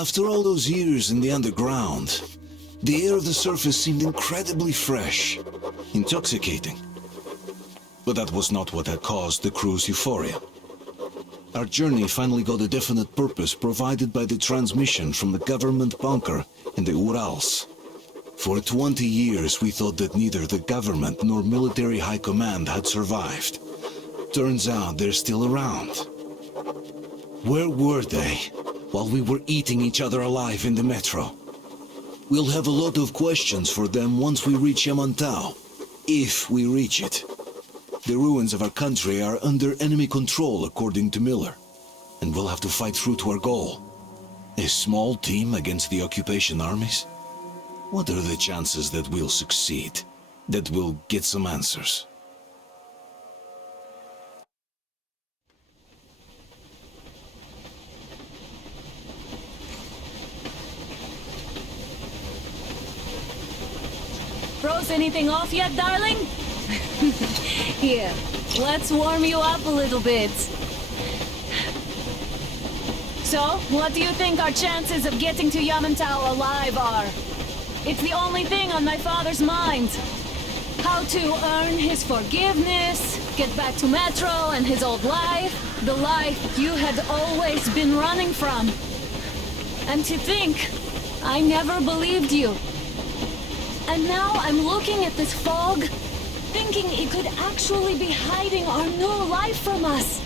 After all those years in the underground, the air of the surface seemed incredibly fresh, intoxicating. But that was not what had caused the crew's euphoria. Our journey finally got a definite purpose provided by the transmission from the government bunker in the Urals. For 20 years we thought that neither the government nor military high command had survived. Turns out they're still around. Where were they while we were eating each other alive in the metro? We'll have a lot of questions for them once we reach Yamantau, if we reach it. The ruins of our country are under enemy control, according to Miller, and we'll have to fight through to our goal. A small team against the occupation armies? What are the chances that we'll succeed? That we'll get some answers? Froze anything off yet, darling? Here, let's warm you up a little bit. So, what do you think our chances of getting to Yamantau alive are? It's the only thing on my father's mind. How to earn his forgiveness, get back to Metro and his old life, the life you had always been running from. And to think, I never believed you. And now I'm looking at this fog, thinking it could actually be hiding our new life from us.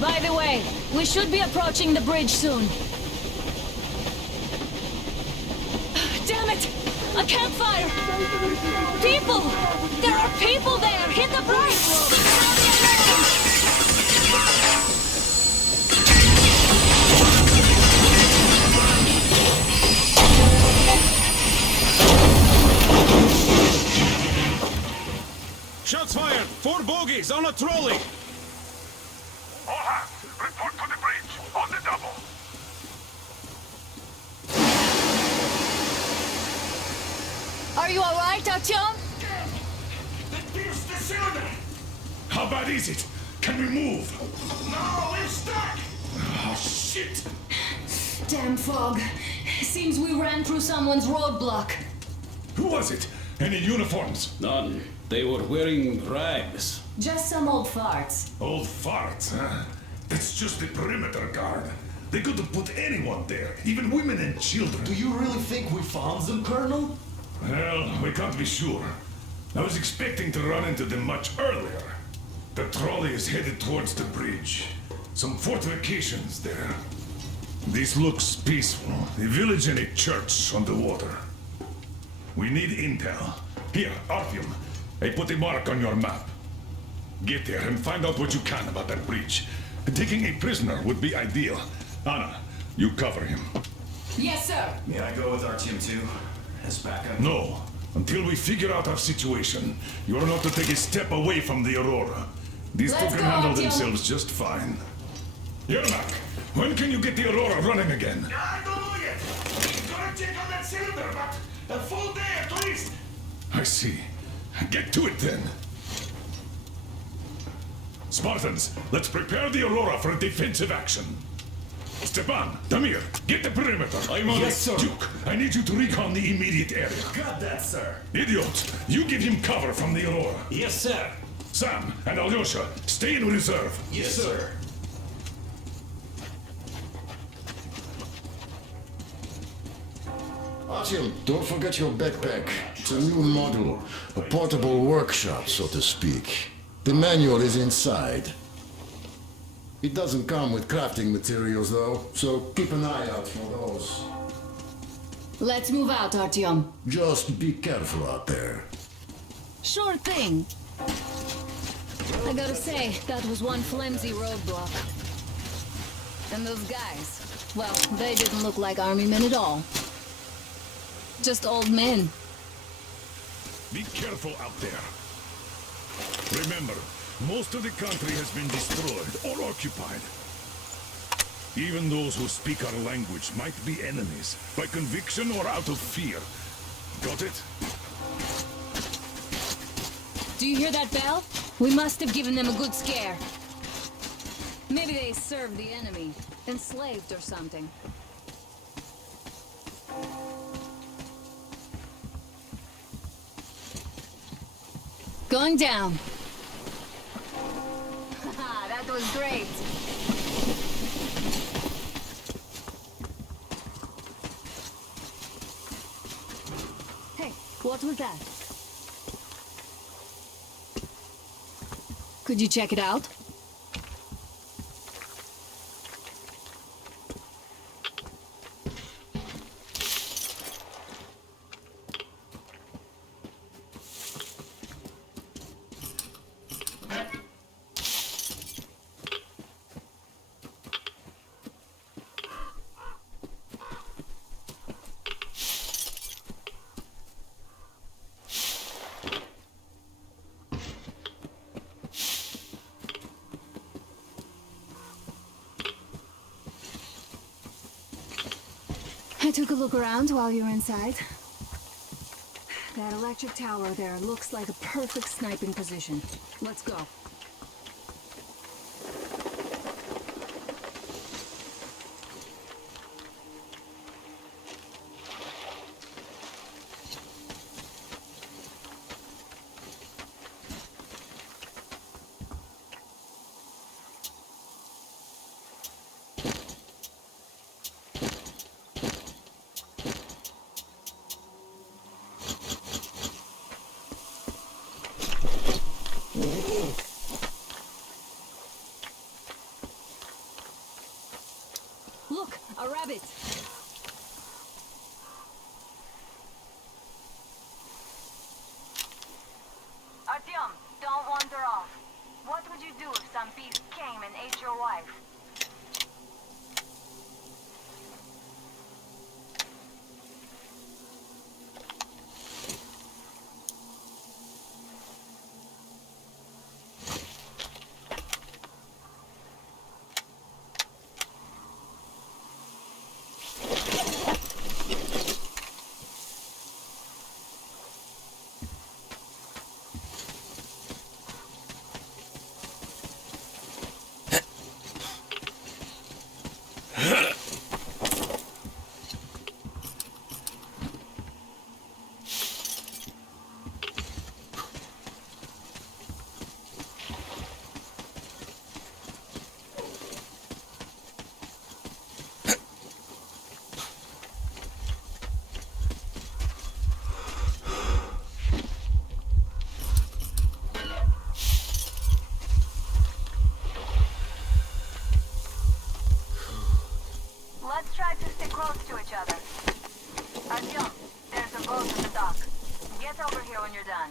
By the way, we should be approaching the bridge soon. Damn it! A campfire! People! There are people there! Hit the brakes! Sound the alarm! Shots fired! 4 bogies on a trolley! All hands, report to the bridge, on the double. Are you alright, Artyom? They pierced the cylinder! How bad is it? Can we move? No, we're stuck! Oh, shit! Damn fog. Seems we ran through someone's roadblock. Who was it? Any uniforms? None. They were wearing rags. Just some old farts. Old farts, huh? That's just the perimeter guard. They could have put anyone there, even women and children. Do you really think we found them, Colonel? Well, we can't be sure. I was expecting to run into them much earlier. The trolley is headed towards the bridge. Some fortifications there. This looks peaceful. A village and a church on the water. We need intel. Here, Artyom. I put a mark on your map. Get there and find out what you can about that bridge. Taking a prisoner would be ideal. Anna, you cover him. Yes, sir. May I go with Artyom too? As backup? No. Until we figure out our situation, you are not to take a step away from the Aurora. These Let's two go, can handle Artyom. themselves just fine. Yermak, when can you get the Aurora running again? I don't know yet. We're gonna check on that cylinder, but a full day at least. I see. Get to it then. Spartans, let's prepare the Aurora for a defensive action. Stepan, Damir, get the perimeter. I'm on Yes, it. sir. Duke, I need you to recon the immediate area. Got that, sir. Idiot, you give him cover from the Aurora. Yes, sir. Sam and Alyosha, stay in reserve. Yes, sir. Artyom, don't forget your backpack. It's a new model, a portable workshop, so to speak. The manual is inside. It doesn't come with crafting materials, though, so keep an eye out for those. Let's move out, Artyom. Just be careful out there. Sure thing. I gotta say, that was one flimsy roadblock. And those guys, well, they didn't look like army men at all. Just old men. Be careful out there. Remember, most of the country has been destroyed or occupied. Even those who speak our language might be enemies, by conviction or out of fear. Got it? Do you hear that bell? We must have given them a good scare. Maybe they served the enemy, enslaved or something. going down. That was great. Hey, what was that? Could you check it out? I took a look around while you were inside. That electric tower there looks like a perfect sniping position. Let's go. Look, a rabbit! Artyom, don't wander off. What would you do if some beast came and ate your wife? Let's try to stick close to each other. Artyom, there's a boat at the dock. Get over here when you're done.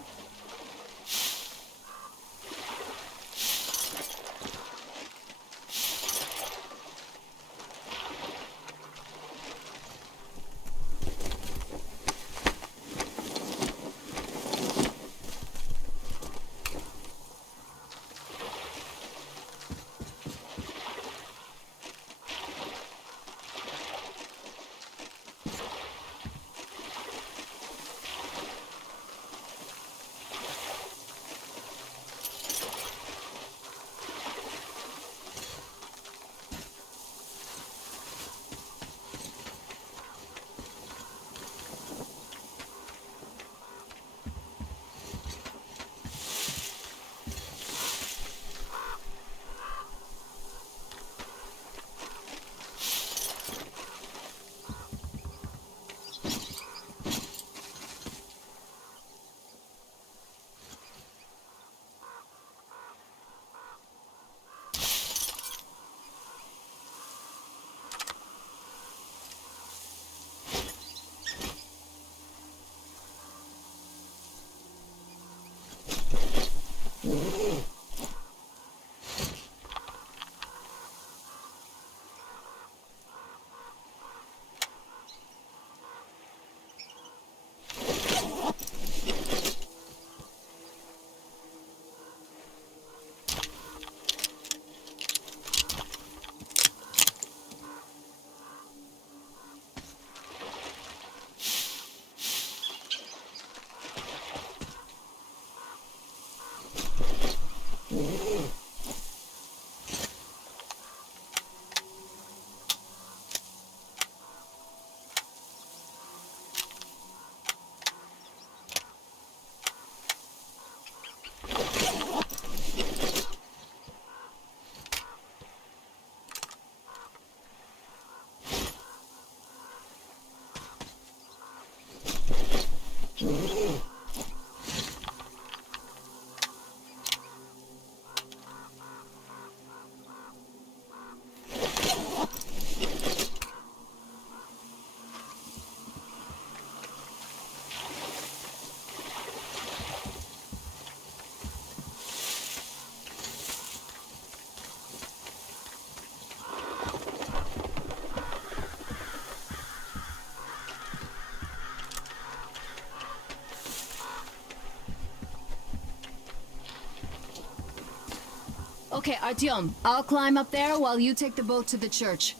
Okay, Artyom, I'll climb up there while you take the boat to the church.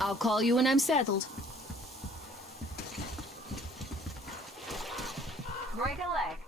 I'll call you when I'm settled. Break a leg.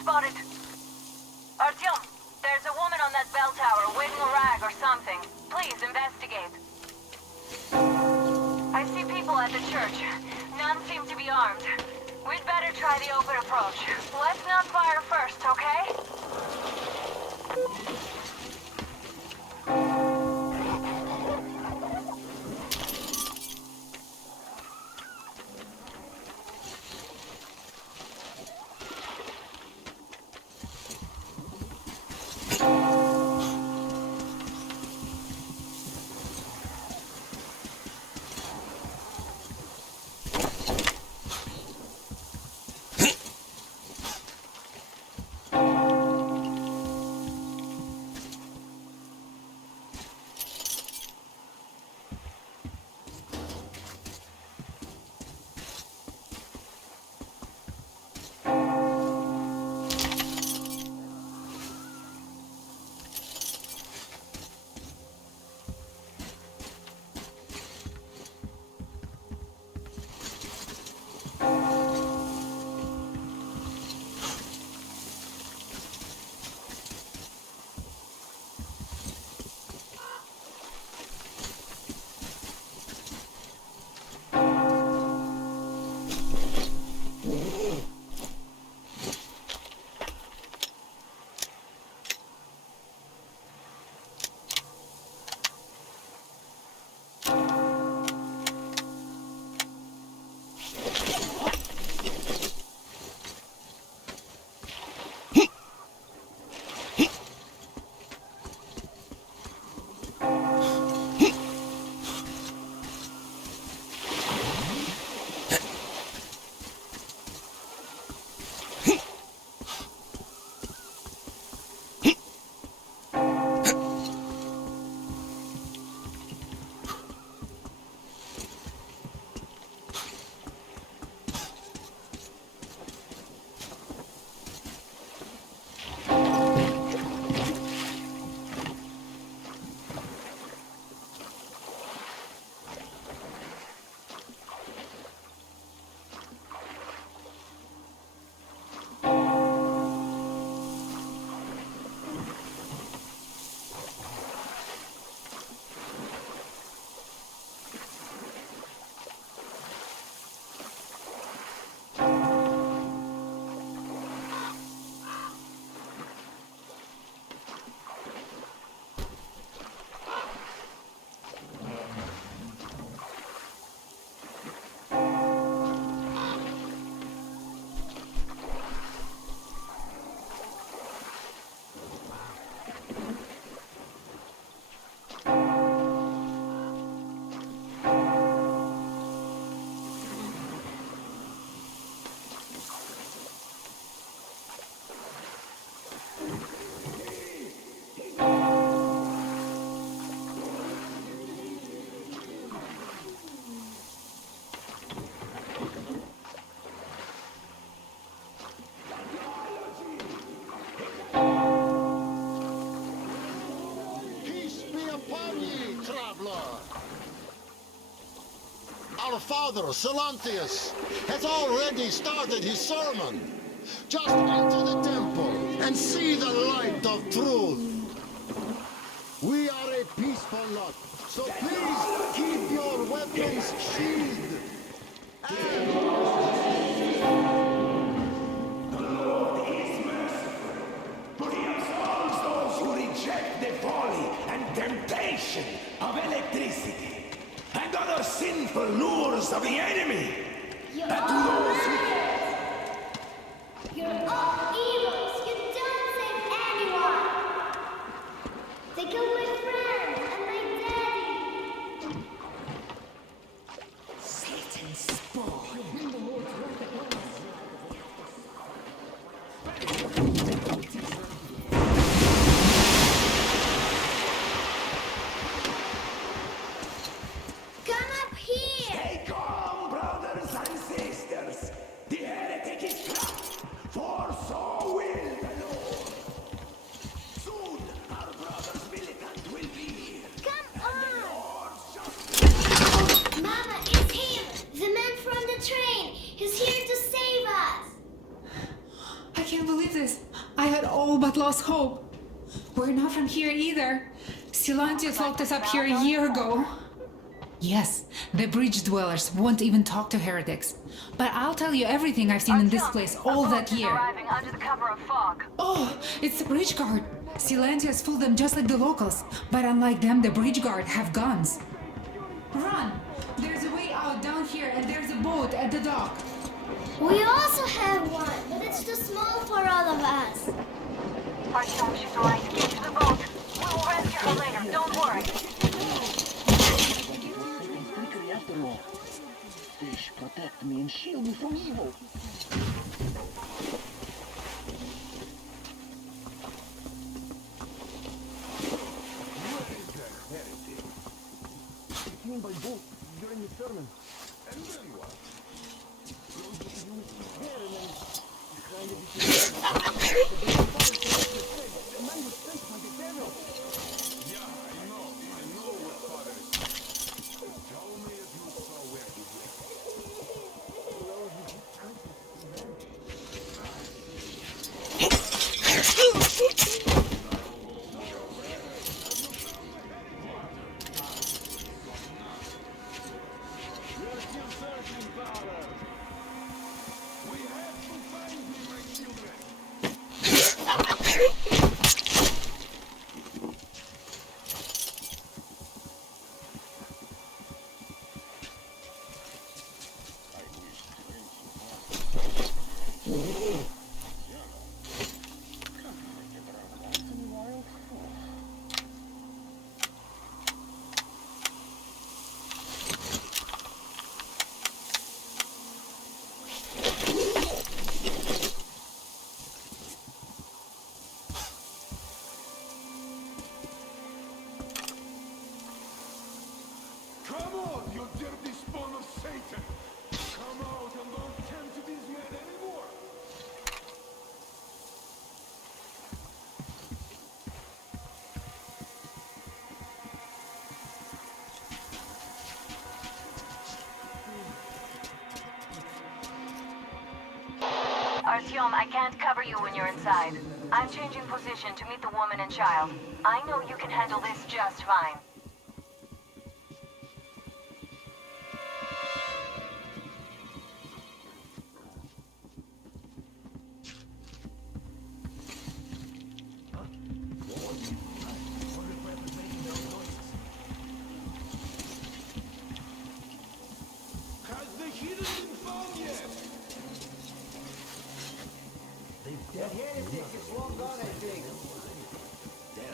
Spotted. Artyom, there's a woman on that bell tower waving a rag or something. Please investigate. I see people at the church. None seem to be armed. We'd better try the open approach. Let's not fire first, okay? father, Silantius, has already started his sermon. Just enter the temple and see the light of truth. We are a peaceful lot, so please keep your weapons sheathed. The Lord is merciful, but he absolves those who reject the folly and temptation of electricity and other sinful lures of the enemy. And to those who... You're all evils! You don't save anyone! They killed my friends and my daddy! Satan's spawn! Come up here! Stay calm, brothers and sisters. The heretic is trapped, for so will the Lord. Soon our brother's militant will be here. Come And the on! Lord's justice. Mama, it's him! The man from the train! He's here to save us! I can't believe this. I had all but lost hope. We're not from here either. Silantius locked us up here a year ago. Yes, the bridge dwellers won't even talk to heretics. But I'll tell you everything I've seen in this place all that year. Arriving under the cover of fog. Oh, it's the bridge guard. Silantius fooled them just like the locals. But unlike them, the bridge guard have guns. Run! There's a way out down here and there's a boat at the dock. We also have one, but it's too small for all of us. Artyom, she's alright. Get to the boat. We'll rescue her later. Don't worry. After all, fish protect me and shield me from evil. Where is that heretic? It came by boat during the sermon. And then what? The man was sent by the devil. Yeah, I know what Father is saying. Tell me if you saw where he went. We're still searching, Father. We have to find him, my children. Come on, you dirty spawn of Satan! Come out and don't tempt these men anymore! Artyom, I can't cover you when you're inside. I'm changing position to meet the woman and child. I know you can handle this just fine. Has the hidden been found yet? Dead heretic is long gone, I think.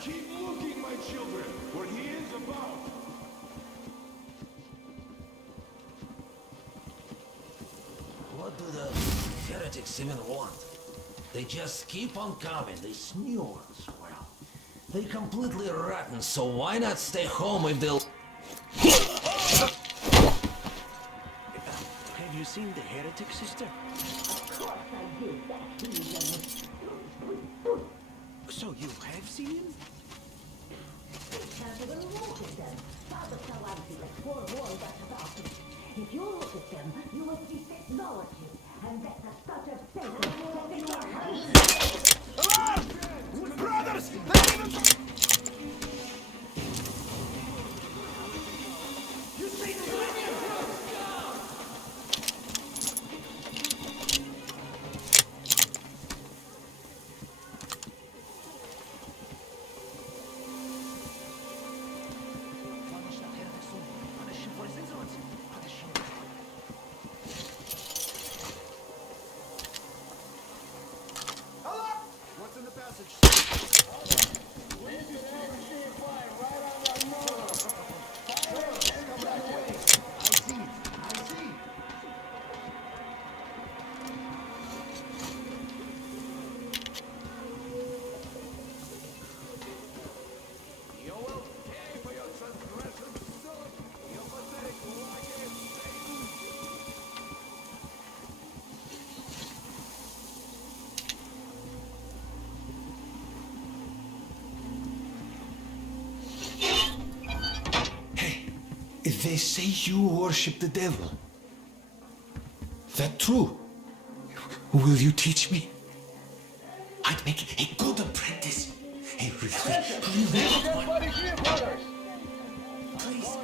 Keep looking, my children, where he is about. What do the heretics even want? They just keep on coming, these new ones. Well, they're completely rotten, so why not stay home if they'll... Have you seen the heretic, sister? So you have seen him? If you look at them, you will see technology, and that's a touch of safety in your hands. Alarm! Brothers! They're even... You see the They say you worship the devil. That true? Will you teach me? I'd make a good apprentice. A really one. Please.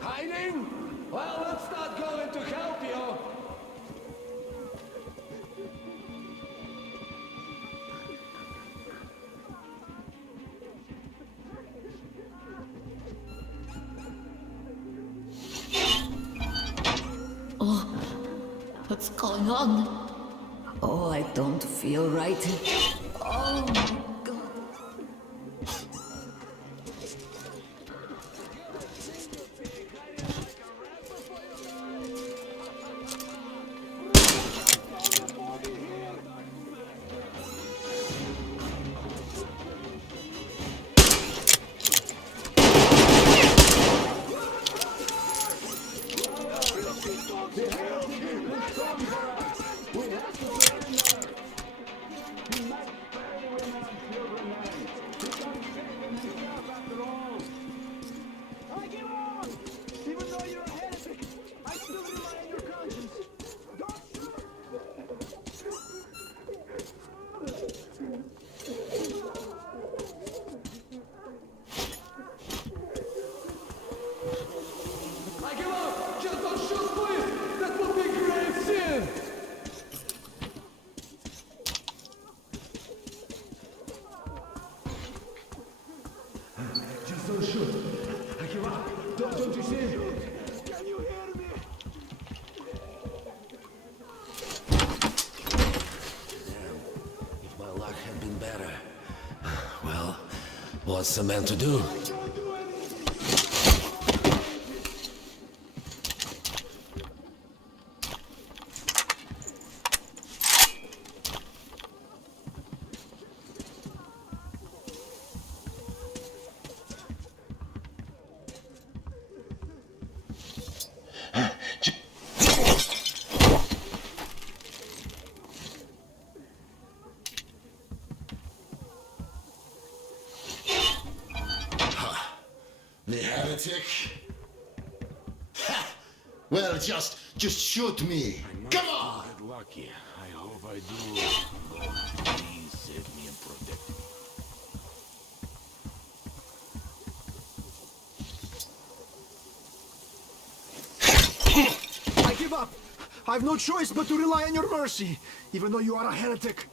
Hiding? Well, that's not going to help you. Oh, what's going on? Oh, I don't feel right. Oh my God. What's the man to do? heretic. Ha! Well, just shoot me. Come on! Get lucky. I hope I do. Please save me and protect me. I give up. I have no choice but to rely on your mercy, even though you are a heretic.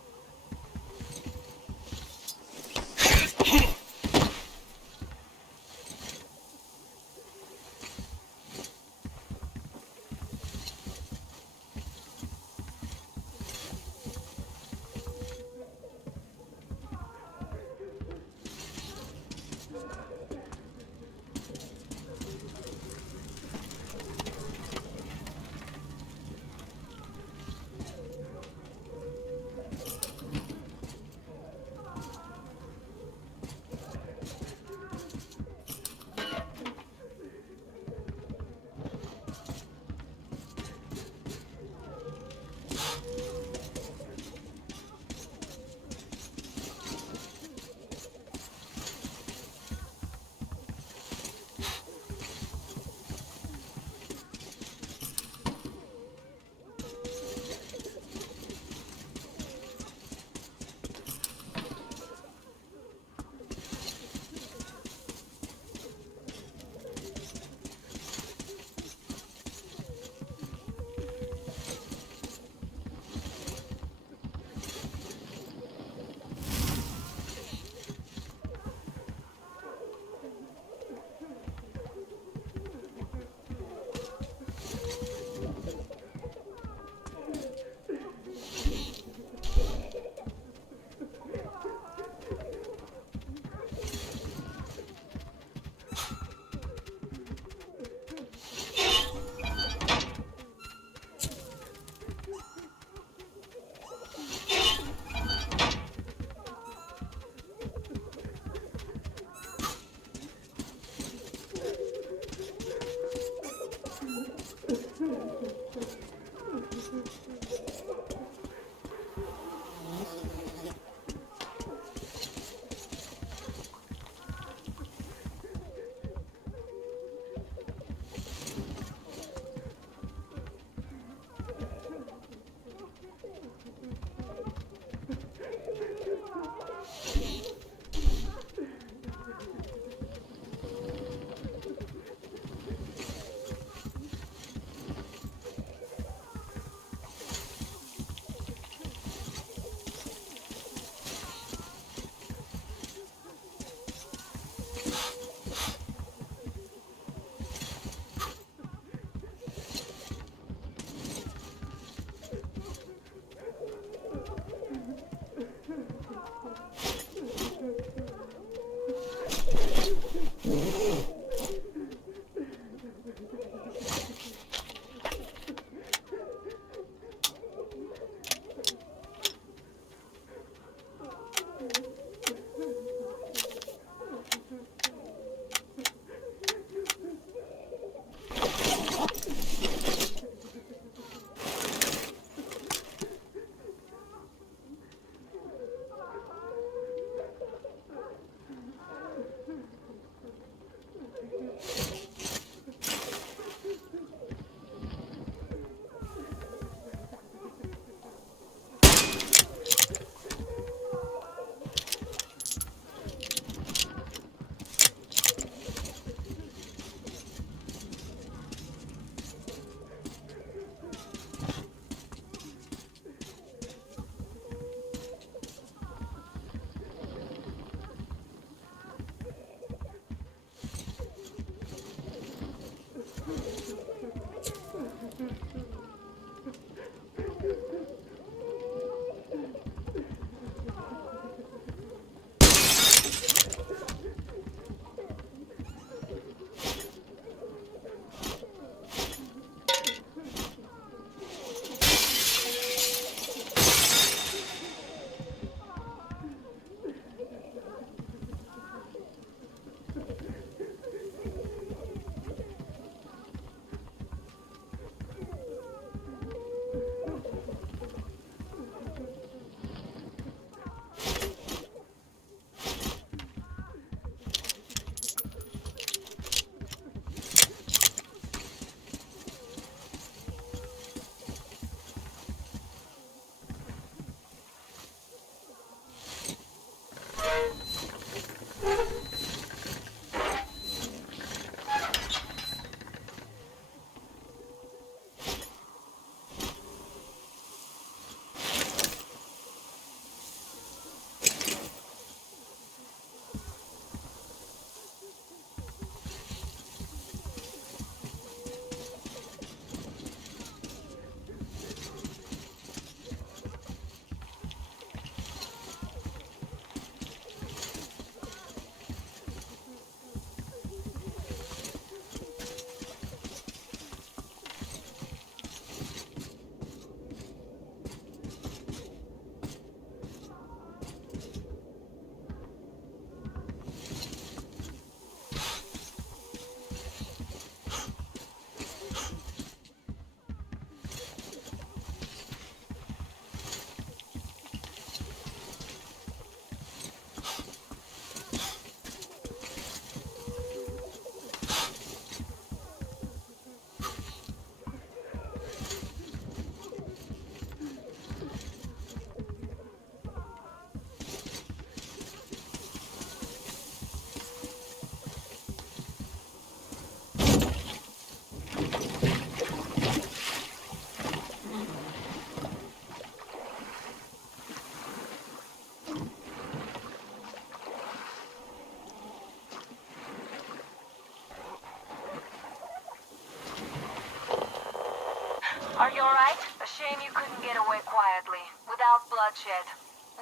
Are you alright? A shame you couldn't get away quietly, without bloodshed.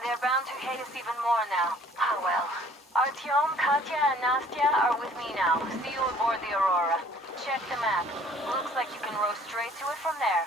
They're bound to hate us even more now. Ah well. Artyom, Katya, and Nastya are with me now. See you aboard the Aurora. Check the map. Looks like you can row straight to it from there.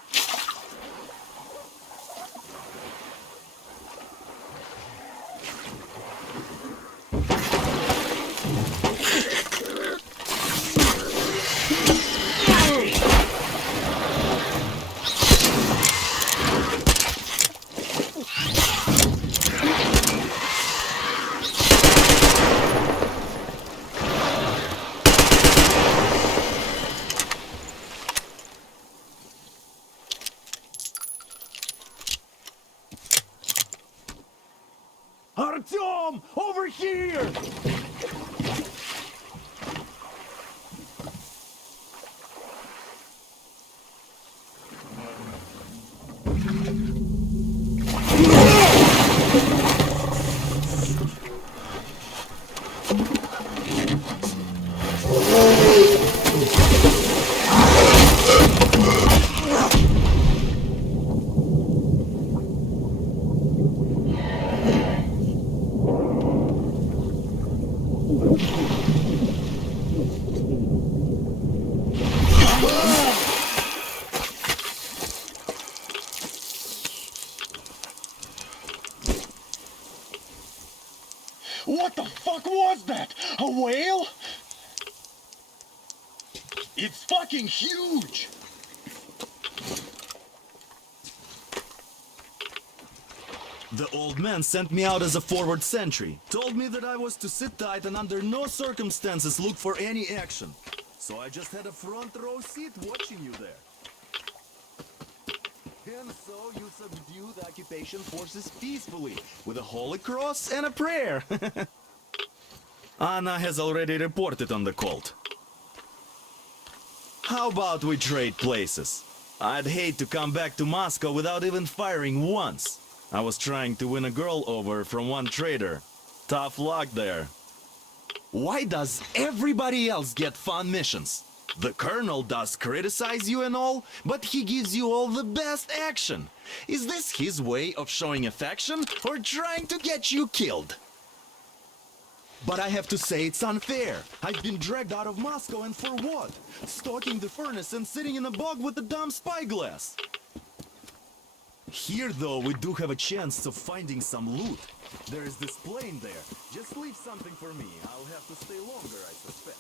Artyom! Over here! What the fuck was that? A whale? It's fucking huge! The old man sent me out as a forward sentry. Told me that I was to sit tight and under no circumstances look for any action. So I just had a front row seat watching you there. And so you subdue the occupation forces peacefully, with a holy cross and a prayer. Anna has already reported on the cult. How about we trade places? I'd hate to come back to Moscow without even firing once. I was trying to win a girl over from one trader. Tough luck there. Why does everybody else get fun missions? The Colonel does criticize you and all, but he gives you all the best action. Is this his way of showing affection or trying to get you killed? But I have to say it's unfair. I've been dragged out of Moscow, and for what? Stalking the furnace and sitting in a bog with a dumb spyglass. Here, though, we do have a chance of finding some loot. There is this plane there. Just leave something for me. I'll have to stay longer, I suspect.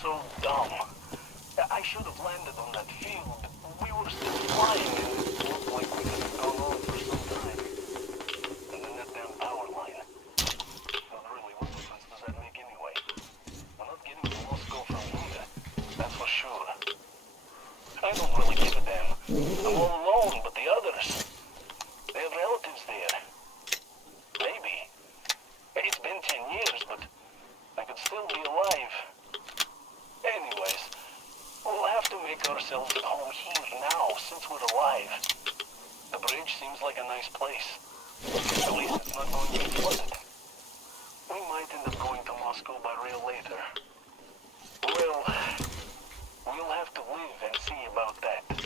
So dumb. I should have landed on that field. We were still flying and it looked like we could have gone on for some time. And then that damn power line. But really, what difference does that make anyway? We're not getting to Moscow from here. That's for sure. I don't really give a damn. I'm all alone, but the others, they have relatives there. Maybe. It's been 10 years, but I could still be alive. Anyways, we'll have to make ourselves at home here now, since we're alive. The bridge seems like a nice place. At least it's not going to be flooded. We might end up going to Moscow by rail later. Well, we'll have to live and see about that.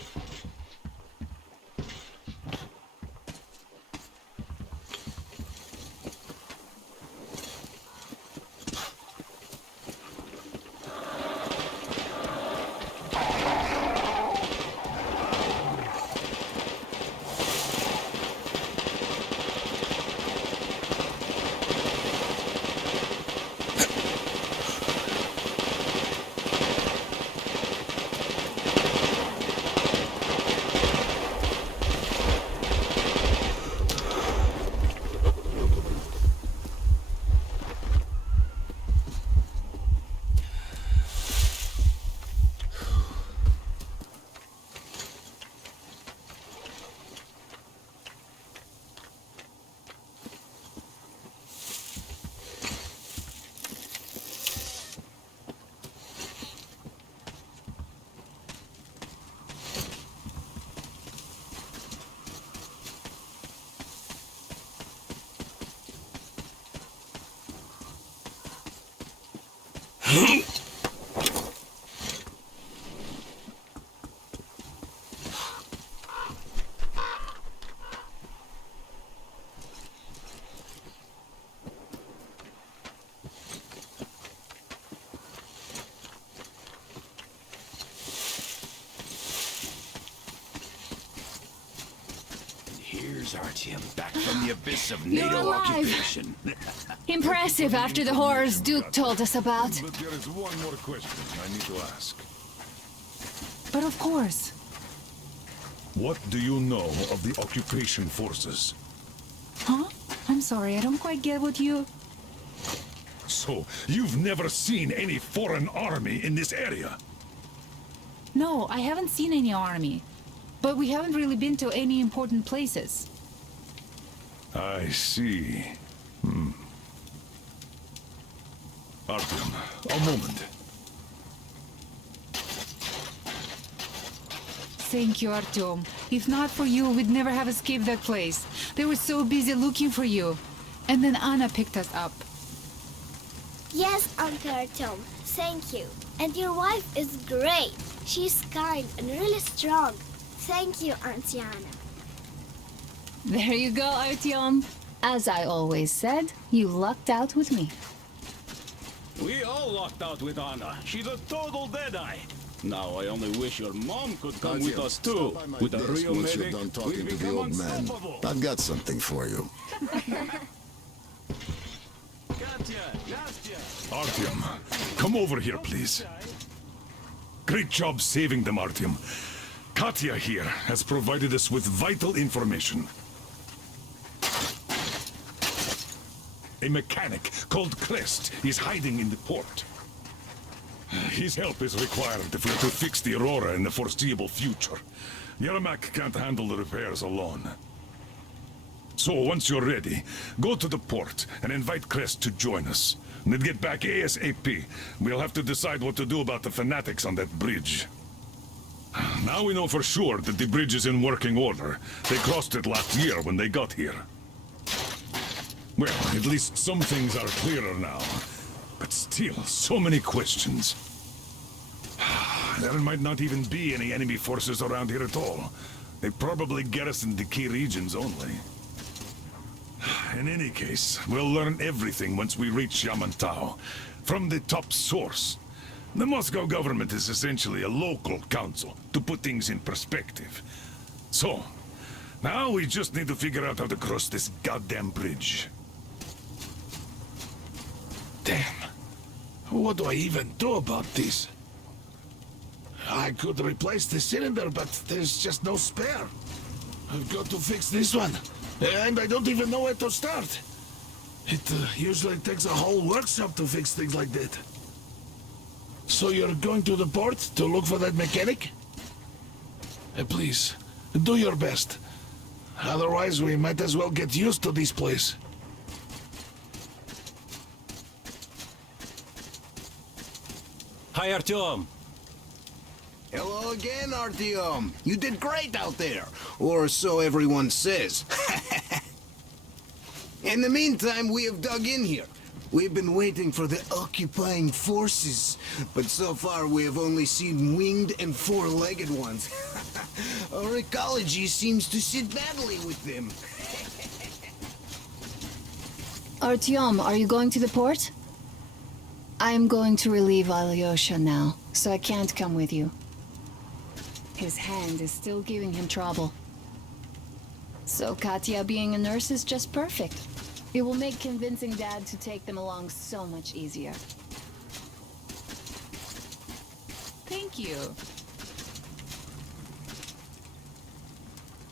Here's Artyom, back from the abyss of You're NATO alive. occupation. Impressive after the horrors Duke told us about. But there is one more question I need to ask. But of course. What do you know of the occupation forces? Huh? I'm sorry, I don't quite get what you... So, you've never seen any foreign army in this area? No, I haven't seen any army. But we haven't really been to any important places. I see. Artyom, a moment. Thank you, Artyom. If not for you, we'd never have escaped that place. They were so busy looking for you. And then Anna picked us up. Yes, Uncle Artyom. Thank you. And your wife is great. She's kind and really strong. Thank you, Auntie Anna. There you go, Artyom. As I always said, you lucked out with me. We all lucked out with Anna. She's a total deadeye. Now I only wish your mom could come with us too. With a real once medic, you're done we'd talking to the become old man. unstoppable. I've got something for you. Artyom, come over here, please. Great job saving them, Artyom. Katya here has provided us with vital information. A mechanic called Crest is hiding in the port. His help is required if we're to fix the Aurora in the foreseeable future. Yermak can't handle the repairs alone. So, once you're ready, go to the port and invite Crest to join us. And then get back ASAP. We'll have to decide what to do about the fanatics on that bridge. Now we know for sure that the bridge is in working order. They crossed it last year when they got here. Well, at least some things are clearer now. But still, so many questions. There might not even be any enemy forces around here at all. They probably garrisoned the key regions only. In any case, we'll learn everything once we reach Yamantau. From the top source. The Moscow government is essentially a local council, to put things in perspective. So, now we just need to figure out how to cross this goddamn bridge. Damn. What do I even do about this? I could replace the cylinder, but there's just no spare. I've got to fix this one. And I don't even know where to start. It usually takes a whole workshop to fix things like that. So you're going to the port to look for that mechanic? Please, do your best. Otherwise, we might as well get used to this place. Hi, Artyom. Hello again, Artyom. You did great out there. Or so everyone says. In the meantime, we have dug in here. We've been waiting for the occupying forces, but so far we have only seen winged and four-legged ones. Our ecology seems to sit badly with them. Artyom, are you going to the port? I'm going to relieve Alyosha now, so I can't come with you. His hand is still giving him trouble. So Katya being a nurse is just perfect. It will make convincing Dad to take them along so much easier. Thank you.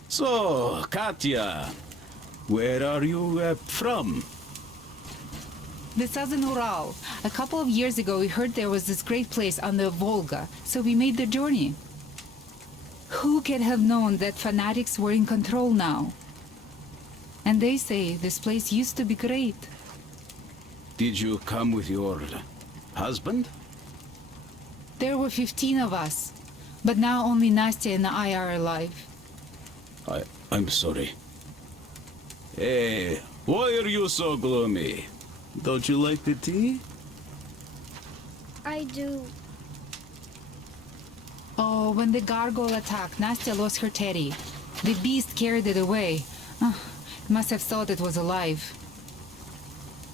So, Katya, where are you from? The southern Ural. A couple of years ago, we heard there was this great place on the Volga, so we made the journey. Who could have known that fanatics were in control now? And they say this place used to be great. Did you come with your husband? There were 15 of us, but now only Nastya and I are alive. I'm sorry. Hey, why are you so gloomy? Don't you like the tea? I do. Oh, when the gargoyle attacked, Nastya lost her teddy. The beast carried it away. Must have thought it was alive.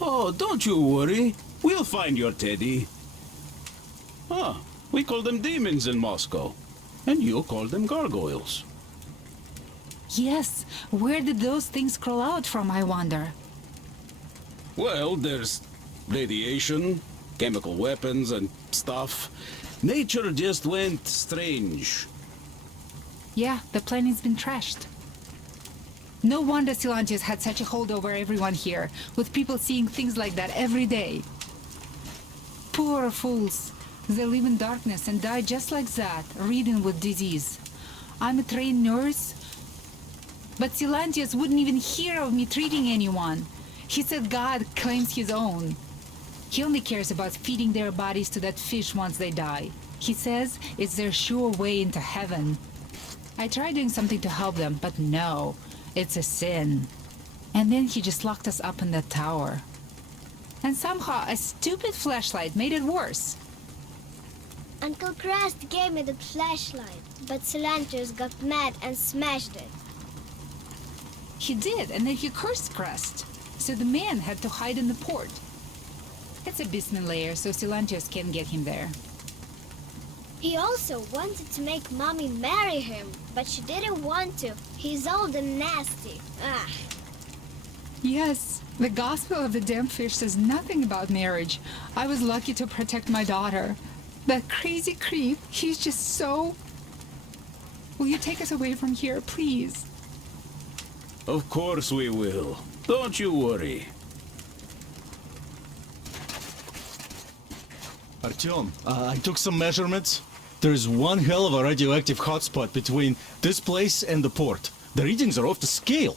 Oh, don't you worry. We'll find your teddy. Ah, we call them demons in Moscow. And you call them gargoyles. Yes, where did those things crawl out from, I wonder? Well, there's radiation, chemical weapons and stuff. Nature just went strange. Yeah, the planet's been trashed. No wonder Silantius had such a hold over everyone here, with people seeing things like that every day. Poor fools. They live in darkness and die just like that, ridden with disease. I'm a trained nurse, but Silantius wouldn't even hear of me treating anyone. He said God claims his own. He only cares about feeding their bodies to that fish once they die. He says it's their sure way into heaven. I tried doing something to help them, but no, it's a sin. And then he just locked us up in that tower. And somehow a stupid flashlight made it worse. Uncle Crest gave me the flashlight, but Silantius got mad and smashed it. He did, and then he cursed Crest. So the man had to hide in the port. It's a basement layer, so Silantius can't get him there. He also wanted to make Mommy marry him, but she didn't want to. He's old and nasty. Ah. Yes, the Gospel of the Damned Fish says nothing about marriage. I was lucky to protect my daughter. That crazy creep, he's just so... Will you take us away from here, please? Of course we will. Don't you worry. Artyom, I took some measurements. There's one hell of a radioactive hotspot between this place and the port. The readings are off the scale.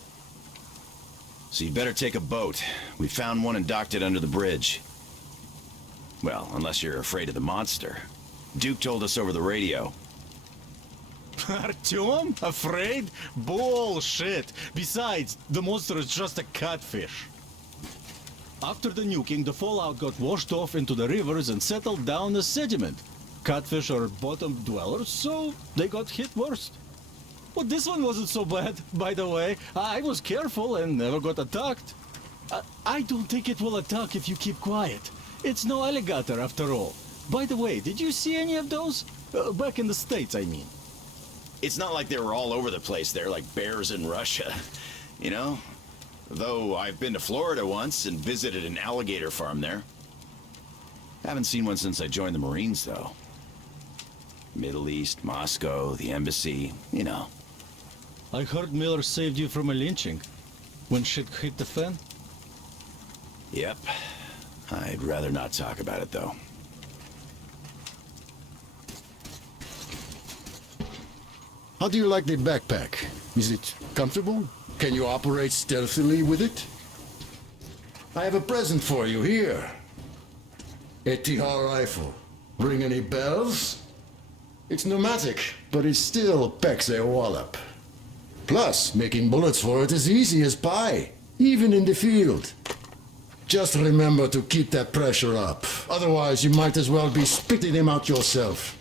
So you'd better take a boat. We found one and docked it under the bridge. Well, unless you're afraid of the monster. Duke told us over the radio. Artyom? Afraid? Bullshit! Besides, the monster is just a catfish. After the nuking, the fallout got washed off into the rivers and settled down as sediment. Catfish are bottom dwellers, so they got hit worst. Well, this one wasn't so bad, by the way. I was careful and never got attacked. I don't think it will attack if you keep quiet. It's no alligator after all. By the way, did you see any of those? Back in the States, I mean. It's not like they were all over the place there like bears in Russia, you know? Though I've been to Florida once and visited an alligator farm there. Haven't seen one since I joined the Marines, though. Middle East, Moscow, the embassy, you know. I heard Miller saved you from a lynching. When shit hit the fan? Yep. I'd rather not talk about it, though. How do you like the backpack? Is it comfortable? Can you operate stealthily with it? I have a present for you here. A TR rifle. Ring any bells? It's pneumatic, but it still packs a wallop. Plus, making bullets for it is easy as pie, even in the field. Just remember to keep that pressure up. Otherwise, you might as well be spitting him out yourself.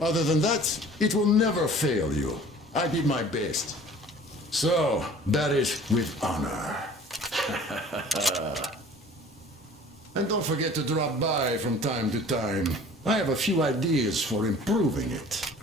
Other than that, it will never fail you. I did my best. So, bear it with honor. And don't forget to drop by from time to time. I have a few ideas for improving it.